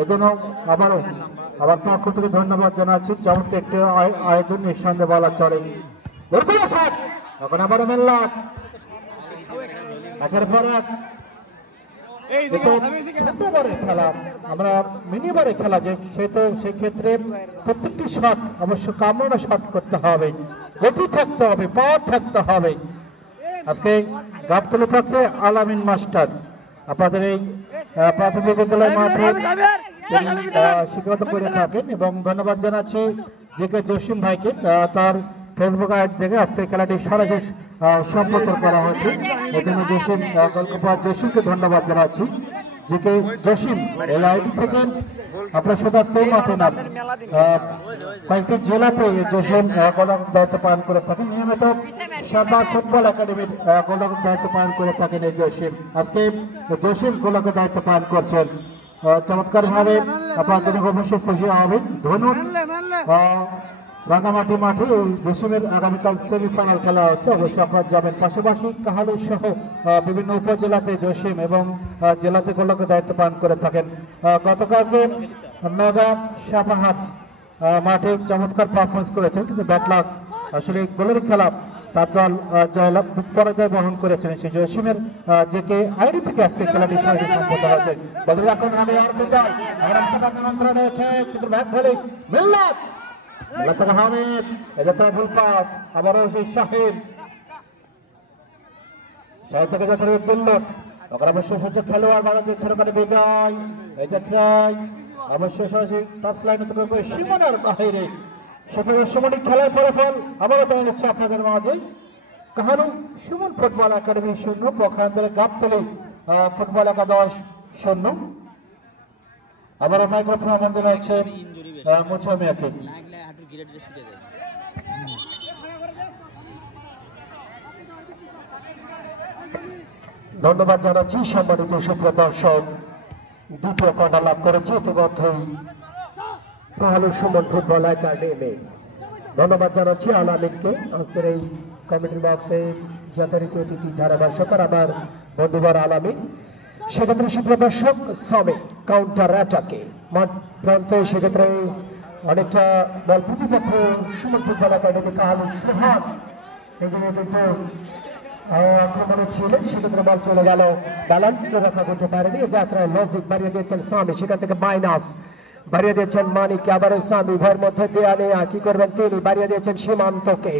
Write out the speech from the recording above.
এই জন্য আবার পক্ষ থেকে ধন্যবাদ জানাচ্ছি। চমৎকার একটি আয়োজন নিঃসন্দেহে বলা চলে। এখন আবারও মেল্লাত একের পর এক খেলা, আমরা মিনিবারে খেলা যে সেই ক্ষেত্রে প্রত্যেকটি শট অবশ্য কামড়া শট করতে হবে, গতি থাকতে হবে, পাওয়ার থাকতে হবে। আজকে গাবতলী পক্ষে আলামিন মাস্টার আপনাদের এই প্রাথমিক বিদ্যালয় মাঠে শিক্ষাগত করে থাকেন এবং ধন্যবাদ জানাচ্ছি কে জসিম ভাইকে, তার ফেসবুক আইড থেকে আজকে খেলাটি সরাসরি সম্প্রচার করা হয়েছে। এই জন্য জসিম গোলকিপার জসিমকে ধন্যবাদ জানাচ্ছি। কে জসিম এই আইডি থেকে আপনার শুধু আজকেই মাঠে না কয়েকটি জেলাতে জসিম গোলরক্ষক দায়িত্ব পালন করে থাকেন। নিয়মিত সরদার ফুটবল একাডেমির গোলরক্ষক দায়িত্ব পালন করে থাকেন এই জসিম। আজকে জসিম গোলরক্ষক দায়িত্ব পালন করছেন চমৎকার ভাবে। আপনাদের অবশ্যই খুশি হবেন। ধনুক রাঙামাটি মাঠে জসিমের আগামীকাল সেমিফাইনাল খেলা হচ্ছে, অবশ্যই আপনারা যাবেন। পাশাপাশি কাহালু সহ বিভিন্ন উপজেলাতে জসিম এবং জেলাতে গোলরক্ষক দায়িত্ব পালন করে থাকেন। গতকালকে মেগা সাপাহাট মাঠে চমৎকার পারফরমেন্স করেছেন, কিন্তু ব্যাটলাক আসলে গোলের খেলা তার দল জয়লাভ পরাজয় বহন করেছেন। সেই জসিমের কে আইডি থেকে আজকে খেলাটি সম্পন্ন হয়েছে। বদলে এখন আমি আর বিদায় নিয়ন্ত্রণে আছে কিন্তু ব্যাট ফেলে মিল্লাত হামিদ, এটা তার ভুল পাস। আবারও সেই শাহিদ থেকে যখন চিল্লট তখন অবশ্যই সহ্য খেলোয়াড় বাধা দিচ্ছেন ওখানে বিজয়। এটা ট্রাই অবশ্যই সরাসরি টাচ লাইনে সীমানার বাহিরে সুমনিক খেলার ফলাফল আবারও দেখা যাচ্ছে আপনাদের মাঝে। কাহালু সুমন ফুটবল একাডেমি 0, পক্ষান্তরে গাবতলী ফুটবল একাদশ 0। আবারও মাইক্রোফোন আমাদের রয়েছে মুছামিয়াকে। ধন্যবাদ জানাচ্ছি সম্মানিত সুপ্রিয় দর্শক। দ্বিতীয় কোয়ার্টার লাভ করেছে ইতিমধ্যেই কাহালু সুমন ফুটবল একাডেমি। ধন্যবাদ জানাচ্ছি আলামিনকে আজকের এই কমিটি বক্সে যথারীতি অতিথি ধারাভাষ্যকার আমার বন্ধুবার আলামিন। সেক্ষেত্রে সুপ্রিয় দর্শক শ্রমিক কাউন্টার অ্যাটাকে মাঠ প্রান্তে সেক্ষেত্রে অনেকটা বল প্রতিপক্ষ সুমন ফুটবল একাডেমি কাহালু সোহান এগুলো কিন্তু আক্রমণে ছিলেন, সেক্ষেত্রে বল চলে গেল, ব্যালেন্স রক্ষা করতে পারেনি। যাত্রায় লজিক বাড়িয়ে দিয়েছেন স্বামী, সেখান থেকে মাইনাস বাড়িয়ে দিয়েছেন মানিক। আবার স্বামী ভয়ের মধ্যে দেয়া নেয়া কি করবেন তিনি, বাড়িয়ে দিয়েছেন সীমান্তকে।